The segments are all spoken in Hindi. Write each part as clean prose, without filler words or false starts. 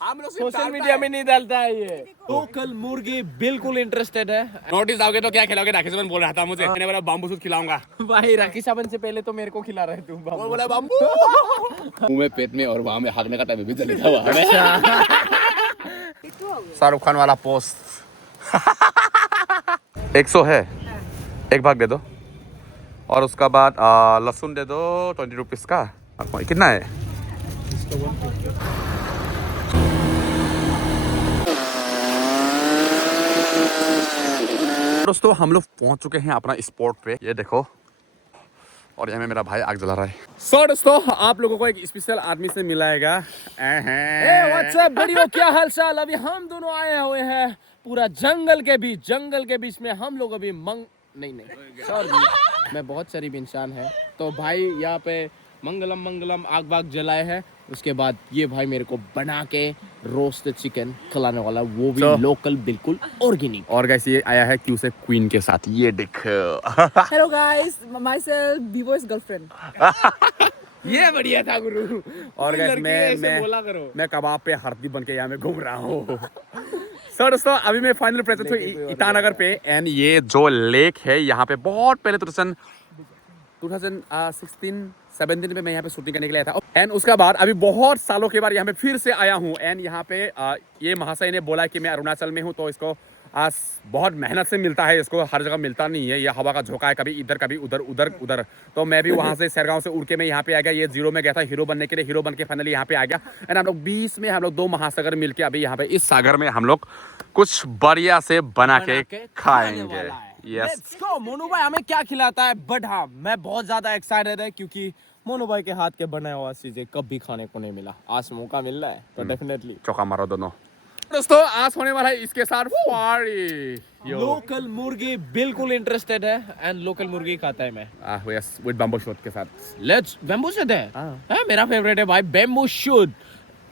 हम लोग सोशल मीडिया में नहीं डालता है ये। लोकल मुर्गी बिल्कुल इंटरेस्टेड है। नोटिस आओगे तो क्या खिलाओगे? राकेश साबन बोल रहा था मुझे, मैंने बोला बाम्बू सूट खिलाऊंगा। भाई राखी साबन से पहले तो मेरे को खिला रहे तू। वो बोला बाम्बू मुंह में, पेट में, और वहां में हागने का टाइम भी चल रहा है। शाहरुख खान वाला पोस्ट 100 है, एक भाग दे दो। और उसका बाद लहसुन दे दो 20 रुपीज का। कितना है? दोस्तों हम लोग पहुंच चुके हैं अपना स्पॉट पे, ये देखो। और यहाँ में मेरा भाई आग जला रहा है। दोस्तों आप लोगों को एक स्पेशल आदमी से मिलाएगा। व्हाट्स अप वीडियो, क्या हाल चाल? अभी हम दोनों आए हुए हैं पूरा जंगल के बीच में। हम लोग अभी नहीं सॉरी, मैं बहुत शरीफ इंसान है। तो भाई यहाँ पे मंगलम आग बाग जलाए हैं। उसके बाद ये भाई मेरे को बना के रोस्टेड चिकन खिलाने वाला, वो भी लोकल, बिल्कुल ऑर्गेनिक। और गाइस ये आया है क्यों से क्वीन के साथ, ये देख। Hello guys, myself B-Boy's girlfriend. ये बढ़िया था गुरु। और गाइस मैं कबाब पे हरदी बन के यहाँ में घूम रहा हूँ। सर दोस्तों अभी मैं फाइनल प्रेजेंट हूँ ईटानगर पे। एंड ये जो लेक है यहाँ पे बहुत पहले 2016-17 में मैं यहाँ पे शूटिंग करने के लिए आया था। एंड उसके बाद अभी बहुत सालों के बाद यहाँ पे फिर से आया हूँ। एंड यहाँ पे ये महाशय ने बोला कि मैं अरुणाचल में हूँ, तो इसको आज बहुत मेहनत से मिलता है, इसको हर जगह मिलता नहीं है। ये हवा का झोंका है, कभी इधर कभी उधर। तो मैं भी वहाँ से सैरगांव से उड़ के मैं यहाँ पे आ गया। ये जीरो में गया था हीरो बनने के लिए, हीरो बन के फाइनली यहाँ पे आ गया। एंड हम लोग 20 में हम लोग 2 महासागर मिलके अभी यहाँ पे इस सागर में हम लोग कुछ बढ़िया से बना के खाएंगे। यस मोनू भाई हमें क्या खिलाता है, बट हाँ मैं बहुत ज्यादा एक्साइटेड है क्योंकि मोनू भाई के हाथ के बनाया हुआ चीजें कभी खाने को नहीं मिला। आज मौका मिल रहा है तो डेफिनेटली चौका मारो दोनों। दोस्तों आज होने वाला है इसके साथ पार्टी। लोकल मुर्गी बिल्कुल इंटरेस्टेड है एंड लोकल मुर्गी खाता है मैं। यस विद बैम्बू शूट के साथ। लेट्स बैम्बू शूट है मेरा फेवरेट है भाई बैम्बू शूट।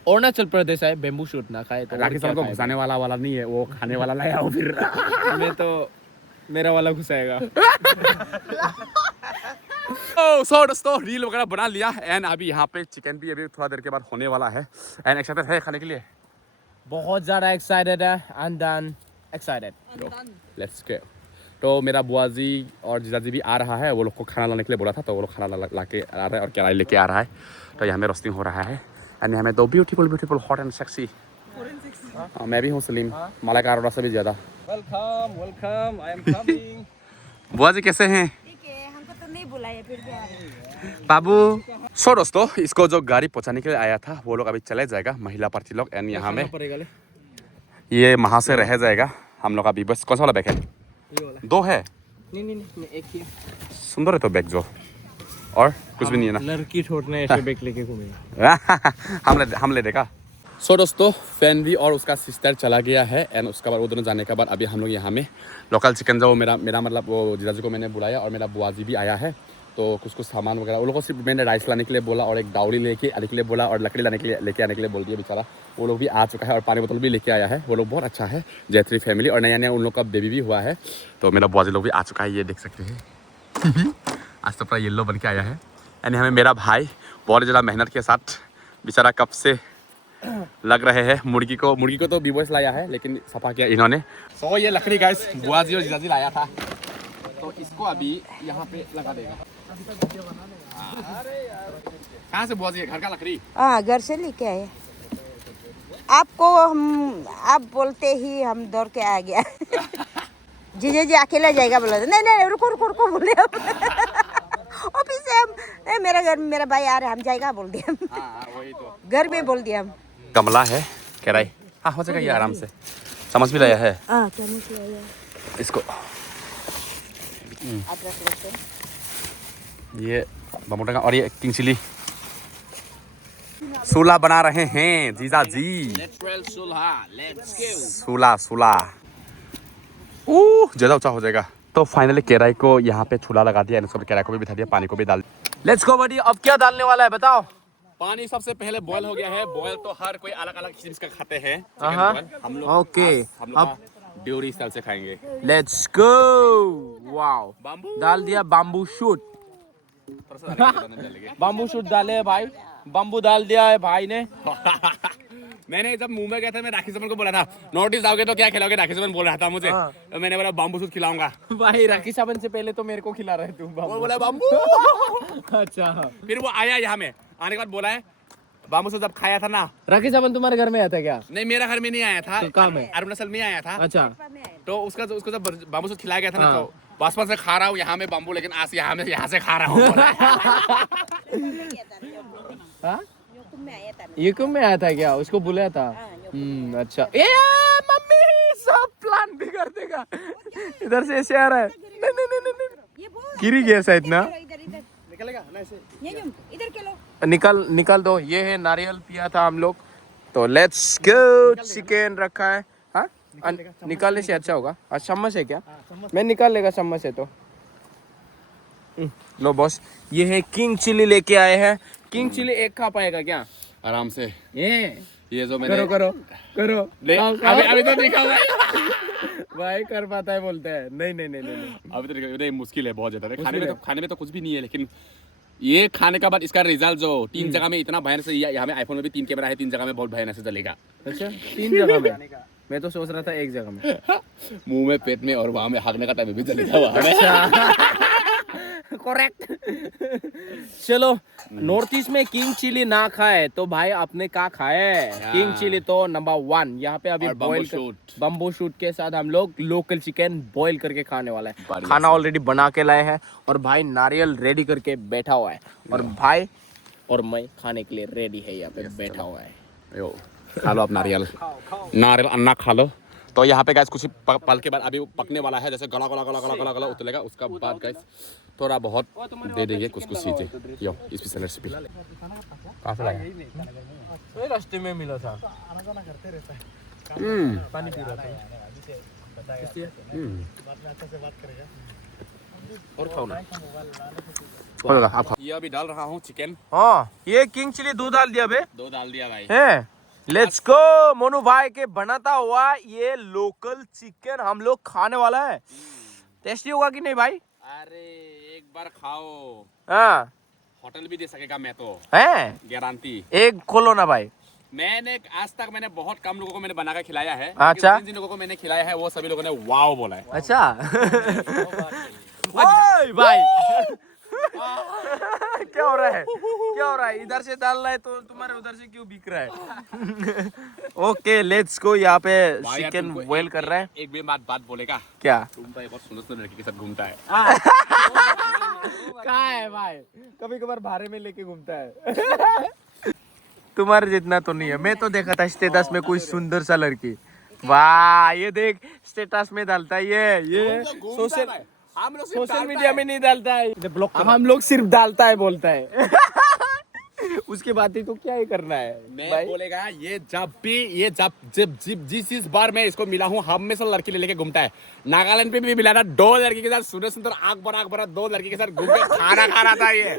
अरुणाचल प्रदेश है, बैम्बू शूट ना खाए तो राकेश को घुसाने वाला नहीं है, वो खाने वाला लाया हो। फिर मैं तो मेरा वाला घुसाएगा। सो दोस्तों रील वगैरह बना लिया। एंड अभी यहाँ पे चिकन भी अभी थोड़ा देर के बाद होने वाला है। एंड एक्साइटेड है खाने के लिए, बहुत ज्यादा एक्साइटेड है। And then excited, let's go. तो मेरा बुआ जी और जीजा जी भी आ रहा है, वो लोग को खाना लाने के लिए बोला था, तो वो लोग खाना ला के आ रहा है और कढ़ाई लेके आ रहा है। तो यहाँ में रोस्टिंग हो रहा है। एंड यहाँ में 2 ब्यूटीफुल हॉट एंड सेक्सी। मैं भी हूँ सलीम, माला का आरोड़ा से भी ज्यादा। Welcome I am coming. बुआ जी कैसे हैं? हमको तो नहीं बुलाया फिर भी आ रहे। बाबू। सो दोस्तों इसको जो गाड़ी पहुंचाने के लिए आया था वो लोग अभी चले जाएगा, महिला पार्टी लोग। एंड यहाँ में ये वहां से रह जाएगा। हम लोग अभी बस कौन सा वाला बैग है? 2 है। नहीं एक ही सुंदर है तो बैग जो, और कुछ भी नहीं है ना। लड़की छोड़ने ऐसे बैग लेके घूमेगा। हम ले देगा। सो दोस्तों फैन भी और उसका सिस्टर चला गया है। एंड उसके बाद वो दोनों जाने के बाद अभी हम लोग यहाँ में लोकल चिकन जो मेरा मतलब वो जीजा जी को मैंने बुलाया और मेरा बुआ जी भी आया है। तो कुछ सामान वगैरह वो लोगों को सिर्फ मैंने राइस लाने के लिए बोला और एक दावड़ी लेके आने के लिए बोला और लकड़ी लेके आने के लिए बोल दिया बेचारा। वो लोग भी आ चुका है और पानी बोतल भी लेके आया है। वो लोग बहुत अच्छा है, जैत्री फैमिली। और नया उन लोग का बेबी भी हुआ है। तो मेरा बुआ जी लोग भी आ चुका है, ये देख सकते हैं। आज तो पूरा येलो बन के आया है। एंड हमें मेरा भाई बहुत ज़्यादा मेहनत के साथ बेचारा कब से लग रहे हैं। मुर्गी को तो B-Boys लाया है, लेकिन सफा किया इन्होंने। सो ये लकड़ी गाइस बुआ जी और जीजा जी लाया था, तो इसको अभी यहाँ पे लगा देगा। कहाँ से बुआ जी? घर का लकड़ी? हाँ घर से लेके आए। आपको आप बोलते ही हम दौड़ के आ गया। जीजा जी अकेला जाएगा बोला, नहीं रुको बोले। ऑफिस से हम मेरा भाई आ रहा है, हम जाएगा बोल दिया। वही तो घर में बोल दिया हम। गमला है कढ़ाई, हाँ हो जाएगा ये आराम से। चम्मच भी लाया है इसको। ये बमोटा और ये किंग चिली सूला बना रहे हैं जीजा जी। सूला ज्यादा ऊंचा हो जाएगा। तो फाइनली केराई को यहाँ पे छूला लगा दिया। केराई को भी बिठा दिया, पानी को भी डाल दिया। लेट्स गो बडी। अब क्या डालने वाला है बताओ? पानी सबसे पहले बॉयल हो गया है। बॉयल तो हर कोई अलग अलग किस्म का खाते हैं। हम लोग ओके अब ड्यूरी स्टाइल से खाएंगे। Let's go. वाओ डाल दिया बाम्बू शूट। बाम्बू शूट डाले है भाई, बाम्बू डाल दिया है भाई ने। मैंने जब मुंबई गया था मैं राखी साबन को बोला था नॉर्थ ईस्ट आओगे तो क्या खिलाओगे, राखी साबन बोल रहा था मुझे, तो मैंने बोला बाम्बू सूट खिलाऊंगा। भाई राखी साबन से पहले तो मेरे को खिला रहे तुम वो बोला बाम्बू। अच्छा फिर वो आया यहाँ में, आने के बाद बोला है बाम्बू सूट जब खाया था ना। राखी साबन तुम्हारे घर में आया था क्या? नहीं मेरा घर में नहीं आया था, तो कहाँ में? अरुणाचल में आया था। अच्छा तो उसको जब बाम्बू सूट खिलाया गया था ना, तो बचपन से खा रहा हूँ यहाँ में बाम्बू, लेकिन आज यहाँ से खा रहा हूँ। हाँ यूकुम में आया था क्या? उसको बुलाया था। अच्छा ए मम्मी सब प्लान बिगाड़ देगा। इधर से ऐसे आ रहा है। नहीं गिरी गया शायद ना। निकलेगा ना ऐसे। इधर के लो निकाल दो। ये है नारियल पिया था हम लोग। तो लेट्स गो। चिकन रखा है। हाँ निकालने से अच्छा होगा। चम्मच है क्या? मैं निकाल लेगा चम्मच है तो। लो बॉस, ये है किंग चिली लेके आए हैं। किंग चिली एक खा पाएगा क्या? आराम से। ये जो मैंने करो अभी तो नहीं खाऊंगा। भाई कर पाता है बोलते हैं। नहीं अभी तो नहीं, मुश्किल है बहुत ज्यादा। खाने में तो कुछ भी नहीं है, लेकिन ये खाने के बाद इसका रिजल्ट जो 3 जगह में इतना भयानक से, यहाँ में आईफोन में भी 3 कैमरा है, 3 जगह में बहुत भयानक से चलेगा। अच्छा 3 जगह में? मैं तो सोच रहा था 1 जगह में। मुंह में, पेट में और वहां में हाँकने का टाइम भी चलेगा वहां में। करेक्ट। चलो नॉर्थ ईस्ट में किंग चिली ना खाए तो भाई आपने क्या खाए? किंग चिली तो नंबर 1। यहाँ पे अभी बम्बू शूट के साथ हम लोग लोकल चिकन बॉईल करके खाने वाला है। खाना ऑलरेडी बना के लाए हैं और भाई नारियल रेडी करके बैठा हुआ है और भाई और मैं खाने के लिए रेडी है यहाँ पे बैठा हुआ है। खा लो आप नारियल अन्ना खा लो। तो यहाँ पे गैस कुछ पल के बाद अभी पकने वाला है, जैसे गला उतरेगा, उसका बाद गैस थोड़ा बहुत दे देंगे कुछ चीजें। यो स्पेशल रेसिपी कहाँ से लाया? रास्ते में मिला था। पानी पी रहा था। और खाओ ना। आप खाओ। ये अभी डाल रहा हूँ चिकन। हाँ ये किंग चिली 2 डाल दिया बे। 2 डाल दिया भाई। है लेट्स गो। मोनू भाई के बनाता हुआ ये लोकल चिकन हम लोग खाने वाला है। टेस्टी होगा कि नहीं भाई? अरे एक बार खाओ। हाँ होटल भी दे सकेगा मैं तो, है गारंटी। एक खोलो ना भाई। आज तक मैंने बहुत कम लोगों को मैंने बना कर खिलाया है। अच्छा जिन लोगों को मैंने खिलाया है वो सभी लोगों ने वाव बोला है। अच्छा ओए भाई क्या हो रहा है? इधर से डाल रहा है तो तुम्हारे उधर से क्यों बिक रहा है? Okay let's go. यहाँ पे चिकन बॉईल कर रहा है। एक भी बात बोलेगा क्या? तुम तो एक और सुंदर लड़की के साथ घूमता है। कहाँ है भाई? कभी कभार भारे में लेके घूमता है। तुम्हारे जितना तो नहीं है। मैं तो देखा था स्टेटस में कोई सुंदर सा लड़की। वाह ये देख स्टेटस में डालता है ये सोशल मीडिया में नहीं डालता है। हम लोग सिर्फ डालता है बोलता है। उसके बाद ही तो क्या ही करना है? मैं बोलेगा ये जब जिस बार मैं इसको मिला हूँ हमेशा लड़की ले लेके घूमता है। नागालैंड पे भी मिला था, 2 लड़की के साथ सुंदर आँख भरा 2 लड़की के साथ घूम के खाना खा रहा था ये।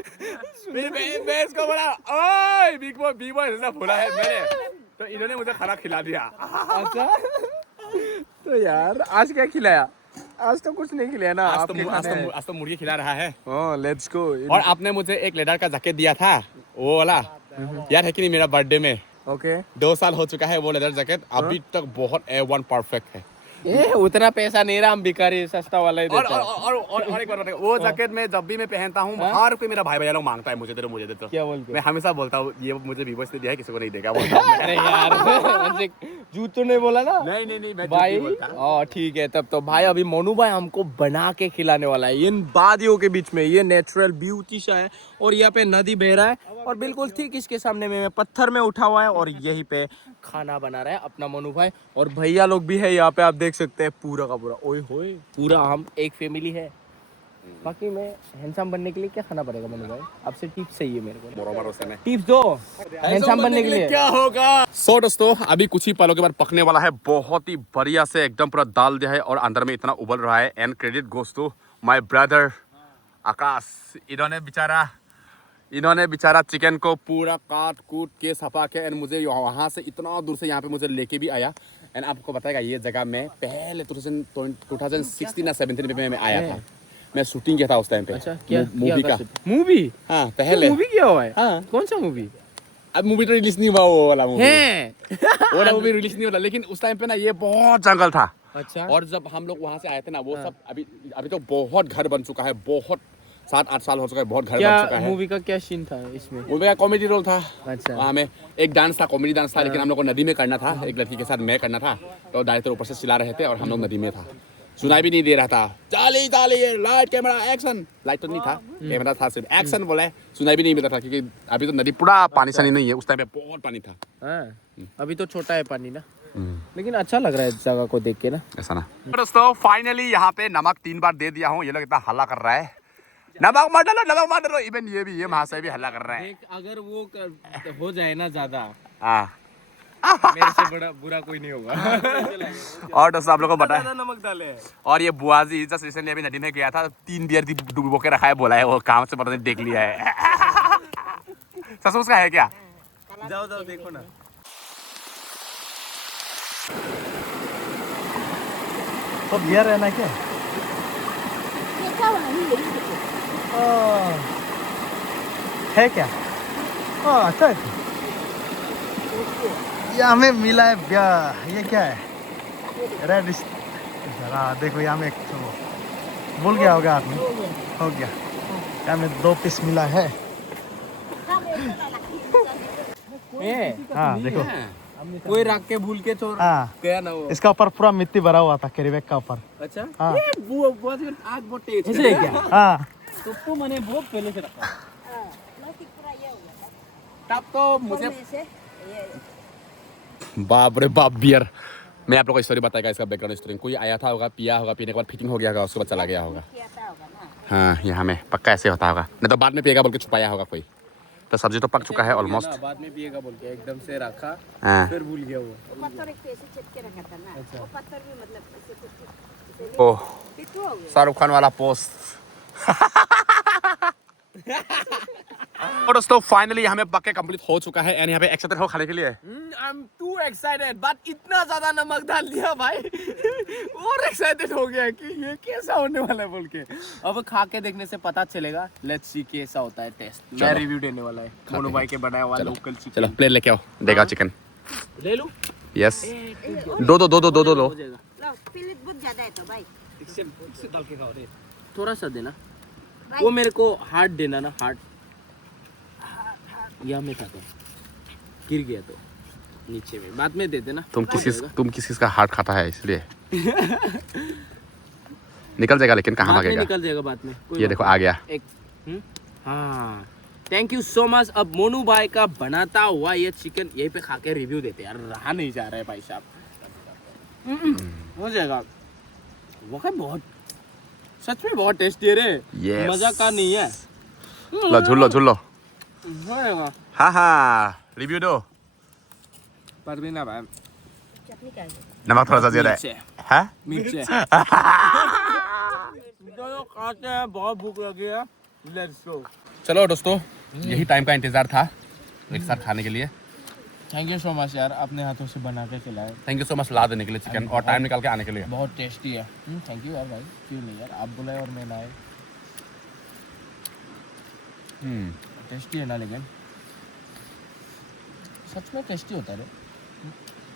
फिर मैं इसको बोला ओए बिग बॉय ऐसा बोला है मैंने, तो इन्होंने मुझे खाना खिला दिया। अच्छा तो यार आज क्या खिलाया? आज तो कुछ नहीं खिलाया ना। आज तो मुर्गी खिला रहा है। Let's go. और आपने मुझे एक लेदर का जैकेट दिया था, वो वाला याद है कि नहीं? मेरा बर्थडे में। ओके 2 साल हो चुका है वो लेदर जैकेट, अभी तक बहुत A1 परफेक्ट है। उतना पैसा नहीं रहा, हम भिखारी सस्ता वाला ही देता है। और एक बार बताइए, वो जैकेट में जब भी मैं पहनता हूँ हर कोई मेरा भाई भैया लोग मांगता है मुझे दे दो। क्या बोलते? मैं हमेशा बोलता हूँ ये मुझे वीवो से दिया है, किसी को नहीं देगा। अरे यार झूठ तो नहीं बोला ना? नहीं मैं भाई ठीक है तब तो। भाई अभी मोनू भाई हमको बना के खिलाने वाला है इन वादियों के बीच में। ये नेचुरल ब्यूटी सा है और यहाँ पे नदी बह रहा है और बिल्कुल ठीक इसके सामने में पत्थर में उठा हुआ है और यहीं पे खाना बना रहा है अपना मोनू भाई। और भैया लोग भी है यहाँ पे, आप देख सकते हैं पूरा का पूरा। ओए होए पूरा हम एक फैमिली है। बाकी मैं हैंडसम बनने के लिए क्या खाना पड़ेगा मोनू भाई? आपसे टिप्स चाहिए मेरे को। टिप्स दो हैंडसम बनने के लिए। क्या होगा? सो दोस्तों अभी कुछ ही पलों के बाद पकने वाला है, बहुत ही बढ़िया से एकदम पूरा डाल दिया है और अंदर में इतना उबल रहा है। And credit goes to my brother Akash. इन्होंने बेचारा चिकन को पूरा काट कूट के सफा के एंड मुझे वहाँ से इतना दूर से यहाँ पे मुझे लेके भी आया। एंड आपको बताएगा ये जगह में पहले 2016 या 17 में मैं आया था। मैं शूटिंग किया था उस टाइम पे। अच्छा क्या मूवी का? मूवी? हाँ पहले मूवी किया हुआ है? हाँ। कौन सा मूवी? अब मूवी तो रिलीज नहीं हुआ वो वाला मूवी, है। वो वाला मूवी रिलीज नहीं हुआ, लेकिन उस टाइम पे ना ये बहुत जंगल था। अच्छा। और जब हम लोग वहाँ से आए थे ना, वो सब अभी अभी तो बहुत घर बन चुका है, बहुत 7-8 साल हो चुका है, बहुत घर बन चुका क्या है। मूवी का क्या सीन था इसमें? मूवी का कॉमेडी रोल था। अच्छा। वहाँ में एक डांस था, कॉमेडी डांस था, लेकिन हम लोग को नदी में करना था, एक लड़की के साथ मैं करना था, तो डायरेक्टर ऊपर से चिल्ला रहे थे और हम लोग नदी में था, सुनाई भी नहीं दे रहा था। चाली लाइट कैमरा एक्शन, लाइट तो नहीं था, कैमरा था, सिर्फ एक्शन बोला है, सुनाई भी नहीं मिल रहा था, क्योंकि अभी तो नदी पूरा पानी सानी नहीं है, उस टाइम पे बहुत पानी था। हाँ, अभी तो छोटा है पानी ना, लेकिन अच्छा लग रहा है इस जगह को देख के ना। ऐसा ना। दोस्तों फाइनली यहाँ पे नमक 3 बार दे दिया हूँ, ये लोग इतना हल्ला कर रहा है, नमक मत डालो, नमक मत डालो, इवन ये महाशय भी हल्ला कर रहा है। अगर वो हो जाए ना ज्यादा, हाँ। मेरे से बड़ा बुरा कोई नहीं होगा। और दोस्तों आप लोगों को बताया, नमक डाले। और ये बुआ जी जस्ट रिसेंटली अभी नदी में गया था, 3 बियर डुबो के रखा है, बोला है वो काम से पता नहीं देख लिया है। सच उसका है क्या? जाओ जाओ देखो ना। तो बियर है ना क्या? है क्या? अच्छा है। ये हमें मिला है ब्याह, ये क्या है? रेड हाँ देखो यहाँ में एक तो भूल गया होगा आपने, हो गया। यहाँ में 2 पीस मिला है। हाँ देखो, कोई रख के भूल के छोड़ हाँ गया ना वो। इसका ऊपर पूरा मिट्टी भरा हुआ था, कैरीबैग का ऊपर। अच्छा। हाँ। ये बुआ जी आग बहुत तेज है। ऐसे है क्या? हाँ तो मैंने बहुत पहले से रखा। तब तो मुझे बाप रे बाप बियर। मैं आप लोगों को स्टोरी बताएगा, इसका बैकग्राउंड स्टोरी। कोई आया था होगा, पिया होगा, पीने के बाद फिटिंग हो गया होगा, उसके बाद चला गया होगा। हाँ यहाँ में पक्का ऐसे होता होगा, नहीं तो बाद में पिएगा बोल के छुपाया होगा कोई। तो सब्जी तो पक चुका है ऑलमोस्ट। बाद में पिएगा बोल के एकदम से रखा, हाँ। फिर भूल गया वो। ओह शाहरुख खान वाला पोस्ट। और दोस्तों फाइनली हमें पक्के कंप्लीट हो चुका है, एंड यहाँ पे एक्साइटेड हो खाने के लिए। I am to excited, but इतना ज्यादा नमक डाल दिया भाई। और एक्साइटेड हो गया कि ये कैसा होने वाला है बोल के। अब खा के देखने से पता चलेगा, लेट्स सी कैसा होता है टेस्ट। मैं रिव्यू देने वाला है मोनू भाई के बनाया हुआ लोकल चिकन। चलो प्लेट लेके आओ, देगा चिकन। ले लूं? यस, दो लो। थोड़ा सा देना, वो मेरे को हार्ड देना ना, हार्ड। यहाँ में था तो गिर गया तो नीचे में, बाद में दे देना। तुम किस का हार्ट खाता है इसलिए। निकल जाएगा, लेकिन कहाँ बाद में भागेगा? निकल जाएगा बाद में। ये देखो आ गया। एक हाँ, थैंक यू सो मच। अब मोनू भाई का बनाता हुआ ये चिकन यहीं पे खा के रिव्यू देते यार, रहा नहीं जा रहा है भाई साहब। हो जाएगा वाकई, बहुत सच में बहुत टेस्टी है रे। Yes. मजा का नहीं है। लो झूल लो। हो जाएगा। हाँ रिव्यू दो। पर भी ना भाई, नमक थोड़ा सा ज्यादा है। हाँ? मिर्च चलो खाते हैं, बहुत भूख लगी है। Let's go. चलो दोस्तों, यही टाइम का इंतजार था एक साथ खाने के लिए। थैंक यू सो मच यार, अपने हाथों से बना के खिलाए। थैंक यू सो मच ला देने के लिए चिकन, और टाइम निकाल के आने के लिए। बहुत टेस्टी है। थैंक यू यार भाई, क्यों नहीं यार, आप बुलाए और मैं लाए। टेस्टी है ना, लेकिन सच में टेस्टी होता है रे।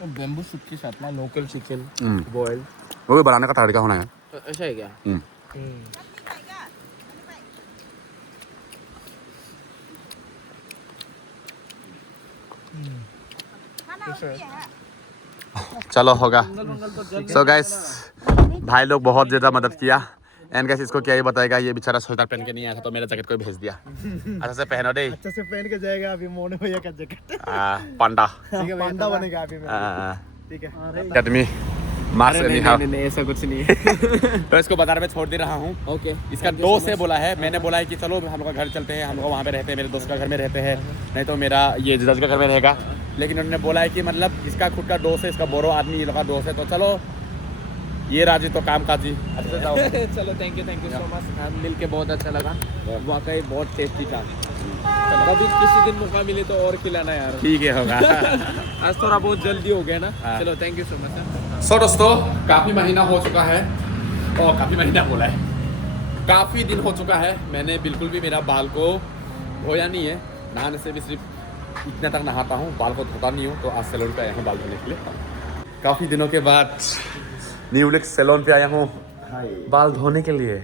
तो बेम्बू सूप के साथ ना लोकल चिकन बॉयल, वो भी बनाने का तरीका होना है। ऐसा है क्या? चलो होगा। सो गाइस, भाई लोग बहुत ज़्यादा मदद किया, एंड गाइस इसको क्या ही बताएगा, ये बेचारा स्वेटर पहन के नहीं आया था, तो मेरा जैकेट को भेज दिया। अच्छा से पहनो दे। अच्छे से पहन के जाएगा अभी मोनू भैया का जैकेट। पांडा पांडा बनेगा अभी मैं। ठीक है। आदमी मास्क नहीं, हाँ। नहीं ऐसा कुछ नहीं है। तो इसको बाजार में छोड़ दे रहा हूँ। ओके, इसका दोस्त से बोला है, मैंने बोला है कि चलो हम लोग घर चलते हैं, हम लोग वहाँ पे रहते हैं, मेरे दोस्त का घर में रहते हैं, नहीं तो मेरा ये जज का घर में रहेगा। लेकिन उन्होंने बोला है कि मतलब इसका खुद का दोस्त है, इसका बोरो आदमी ये लोग का दोस्त है, तो चलो ये राजी तो काम काजी। अच्छा जाओ। चलो थैंक यू सो मच, मिल के बहुत अच्छा लगा, वाकई बहुत टेस्टी था। कभी किसी दिन मौका मिले तो और खिलाना यार। ठीक है होगा। आज थोड़ा बहुत जल्दी हो गया ना। हाँ। चलो थैंक यू सो मच। सो दोस्तों काफ़ी महीना हो चुका है, और काफ़ी महीना बोला है, काफ़ी दिन हो चुका है, मैंने बिल्कुल भी मेरा बाल को धोया नहीं है, नहाने से भी सिर्फ इतना तक नहाता हूँ, बाल को धोता नहीं हूँ, तो आज सैलून पे आया हूँ बाल धोने के लिए। काफ़ी दिनों के बाद न्यू लुक सैलून पे आया हूँ बाल धोने के लिए।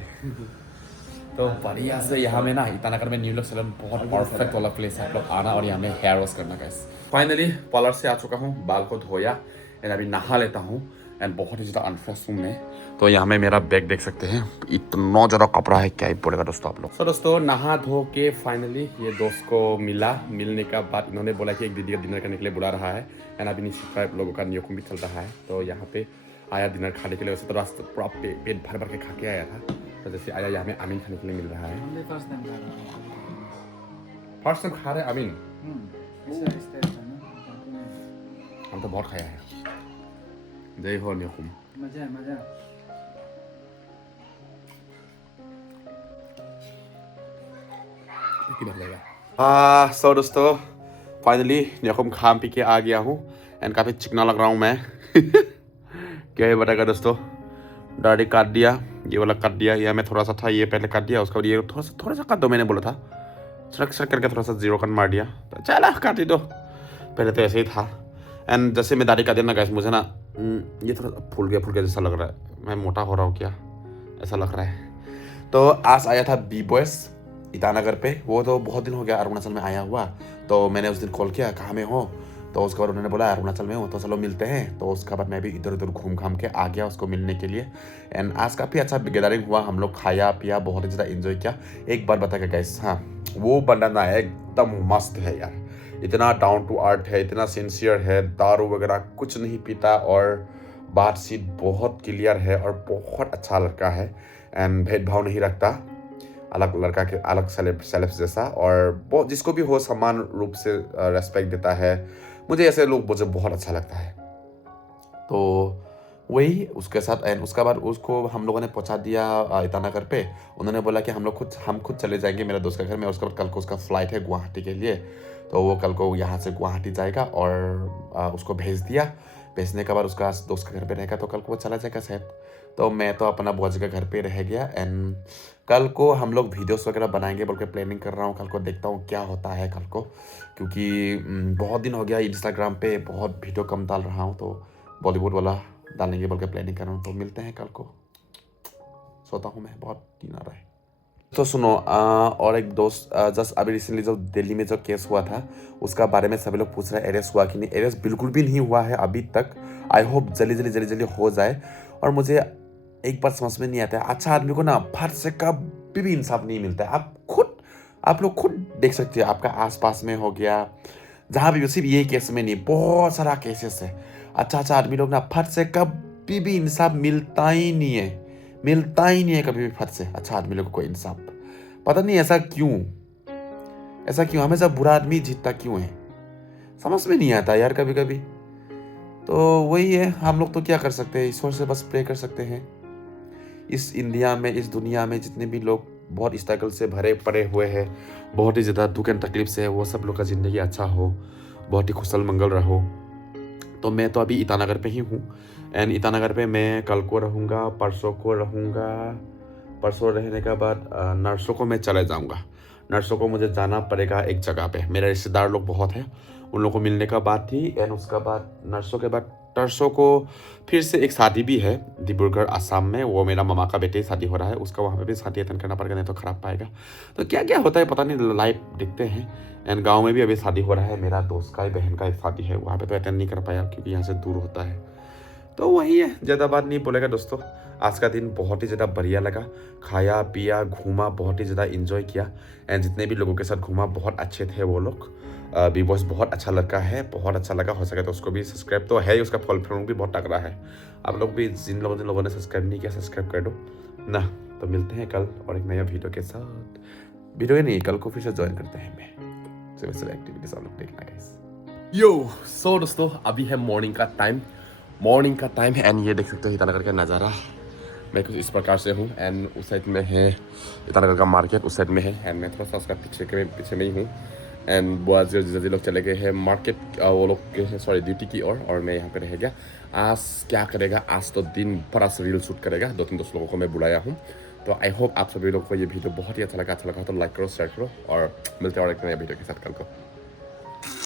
तो बढ़िया से यहाँ में ना ईटानगर में न्यू लुक सैलून बहुत परफेक्ट वाला प्लेस है, आप लोग आना और यहाँ में हेयर वॉश करना गाइस। फाइनली पार्लर से आ चुका हूँ, बाल को धोया एंड अभी नहा लेता हूँ एंड बहुत ही ज़्यादा अनफ्रेश हूँ मैं। तो यहाँ में मेरा बैग देख सकते हैं, इतना ज़्यादा कपड़ा है, क्या ही बोलेगा दोस्तों आप लोग। तो दोस्तों नहा धो के फाइनली ये दोस्त को मिलने का बाद इन्होंने बोला कि एक दीदी का डिनर करने के लिए बुला रहा है एंड अभी नीचे लोगों का नियोकुम भी चल रहा है। तो यहाँ पे आया डिनर खाने के लिए, वैसे तो रास्ते पूरा पेट भर के खा के आया था, तो जैसे आया यहाँ में आमीन खाने के लिए मिल रहा है। फर्स्ट टाइम खा रहे हैं आमीन, हम तो बहुत खाया है। जय हो नियोकुम। मजा सो दोस्तों फाइनली नियोकुम खा पी के आ गया हूँ एंड काफ़ी चिकना लग रहा हूँ मैं। क्या है बताएगा दोस्तों, दाढ़ी काट दिया, ये वाला काट दिया, ये मैं थोड़ा सा था ये पहले काट दिया, उसके बाद ये थोड़ा सा काट दो, मैंने बोला था सड़क करके थोड़ा सा जीरो कट मार दिया, तो चला काट ही दो, पहले तो ऐसे ही था। एंड जैसे मैं दाढ़ी काट दिया ना गाइस, मुझे ना ये थोड़ा फूल गया जैसा लग रहा है, मैं मोटा हो रहा हूँ क्या ऐसा लग रहा है। तो आज आया था बी बॉयस ईटानगर पे, वो तो बहुत दिन हो गया अरुणाचल में आया हुआ, तो मैंने उस दिन कॉल किया कहाँ में हो, तो उसके बाद उन्होंने बोला अरुणाचल में हो, तो चलो मिलते हैं। तो उसके बाद मैं भी इधर उधर घूम घाम के आ गया उसको मिलने के लिए एंड आज काफ़ी अच्छा गैदरिंग हुआ, हम लोग खाया पिया, बहुत ही ज़्यादा इन्जॉय किया। एक बार बताएगा गाइस, हाँ वो बंदा ना है एकदम मस्त है यार, इतना डाउन टू अर्थ है, इतना सिंसियर है, दारू वगैरह कुछ नहीं पीता और बातचीत बहुत क्लियर है और बहुत अच्छा लड़का है एंड भेदभाव नहीं रखता, अलग लड़का के अलग सेल्फ जैसा, और बहुत जिसको भी हो समान रूप से रेस्पेक्ट देता है। मुझे ऐसे लोग मुझे बहुत अच्छा लगता है। तो वही उसके साथ एंड उसके बाद उसको हम लोगों ने पहुंचा दिया ईटानगर पे। उन्होंने बोला कि हम खुद चले जाएंगे मेरे दोस्त के घर में, उसके बाद कल को उसका फ्लाइट है गुवाहाटी के लिए, तो वो कल को यहाँ से गुवाहाटी जाएगा और उसको भेज दिया। भेजने के बाद उसका दोस्त के घर पे रहेगा, तो कल को वो चला जाएगा शायद। तो मैं तो अपना बुआ जी के घर पे रह गया एंड कल को हम लोग वीडियोस वगैरह बनाएंगे बोल के प्लानिंग कर रहा हूँ। कल को देखता हूँ क्या होता है कल को, क्योंकि बहुत दिन हो गया इंस्टाग्राम पे बहुत वीडियो कम डाल रहा हूँ, तो बॉलीवुड वाला डालेंगे बोल के प्लानिंग कर रहा हूँ। तो मिलते हैं कल को, सोता हूँ मैं, बहुत नींद आ रहा है। तो सुनो और एक दोस्त जस्ट अभी रिसेंटली जो दिल्ली में जो केस हुआ था उसका बारे में सभी लोग पूछ रहे हैं अरेस्ट हुआ कि नहीं। अरेस्ट बिल्कुल भी नहीं हुआ है अभी तक, आई होप जल्दी हो जाए। और मुझे एक बार समझ में नहीं आता है, अच्छा आदमी को ना फर्ज से कभी भी इंसाफ नहीं मिलता है। आप लोग खुद देख सकते हैं, आपका आसपास में हो गया जहाँ भी, सिर्फ ये केस में नहीं बहुत सारा केसेस है। अच्छा आदमी लोग ना फर्ज से कभी भी इंसाफ मिलता ही नहीं है कभी भी फर्ज से अच्छा आदमी लोगों को इंसाफ। पता नहीं ऐसा क्यों हमेशा बुरा आदमी जीतता क्यों है, समझ में नहीं आता यार कभी। तो वही है, हम लोग तो क्या कर सकते हैं, ईश्वर से बस प्रे कर सकते हैं। इस इंडिया में, इस दुनिया में जितने भी लोग बहुत स्ट्रगल से भरे पड़े हुए हैं, बहुत ही ज़्यादा दुख एंड तकलीफ से है, वो सब लोग का ज़िंदगी अच्छा हो, बहुत ही खुशल मंगल रहो। तो मैं तो अभी ईटानगर पे ही हूँ एंड ईटानगर पे मैं कल को रहूँगा, परसों को रहूँगा, परसों रहने के बाद नर्सों को मैं चले जाऊँगा। नर्सों को मुझे जाना पड़ेगा एक जगह पे, मेरे रिश्तेदार लोग बहुत हैं, उन लोगों को मिलने का बात थी एंड उसका बाद नर्सों के बाद तरसों को फिर से एक शादी भी है डिब्रूगढ़ आसाम में, वो मेरा मामा का बेटे शादी हो रहा है, उसका वहाँ पे भी शादी अटेंड करना पड़ेगा, नहीं तो खराब पाएगा। तो क्या होता है पता नहीं, लाइव देखते हैं। एंड गांव में भी अभी शादी हो रहा है, मेरा दोस्त का ही बहन का शादी है, वहाँ पे तो अटेंड नहीं कर पाया क्योंकि यहाँ से दूर होता है। तो वही है, ज़्यादा बात नहीं बोलेगा दोस्तों। आज का दिन बहुत ही ज़्यादा बढ़िया लगा, खाया पिया घूमा, बहुत ही ज़्यादा इन्जॉय किया एंड जितने भी लोगों के साथ घूमा बहुत अच्छे थे वो लोग। बी बॉस बहुत अच्छा लड़का है, बहुत अच्छा लगा, हो सके तो उसको भी सब्सक्राइब तो है ही, उसका फॉलोइंग भी बहुत तगड़ा है। आप लोग भी जिन लोगों ने सब्सक्राइब नहीं किया सब्सक्राइब कर दो ना। तो मिलते हैं कल और एक नया वीडियो के साथ। वीडियो ही नहीं, कल को फिर से ज्वाइन करते हैं मैं, सुबह एक्टिविटीज आप लोग देखना गाइस। यो सो दोस्तों अभी है मॉर्निंग का टाइम एंड ये देख सकते हो ईटानगर का नज़ारा। मैं कुछ इस प्रकार से हूँ एंड उस साइड में है ईटानगर का मार्केट, उस साइड में है एंड मैं थोड़ा सा उसका पीछे में ही हूँ एंड बुआ जी जीजा जी लोग चले गए हैं मार्केट, वो लोग के ड्यूटी की और मैं यहाँ पे रह गया। आज क्या करेगा, आज तो दिन भर से रील शूट करेगा, 2-3 दोस्त लोगों को मैं बुलाया हूँ। तो आई होप आप सभी लोगों को ये वीडियो बहुत ही अच्छा लगा तो लाइक करो, शेयर करो और मिलते हैं और एक नया वीडियो के साथ कल को।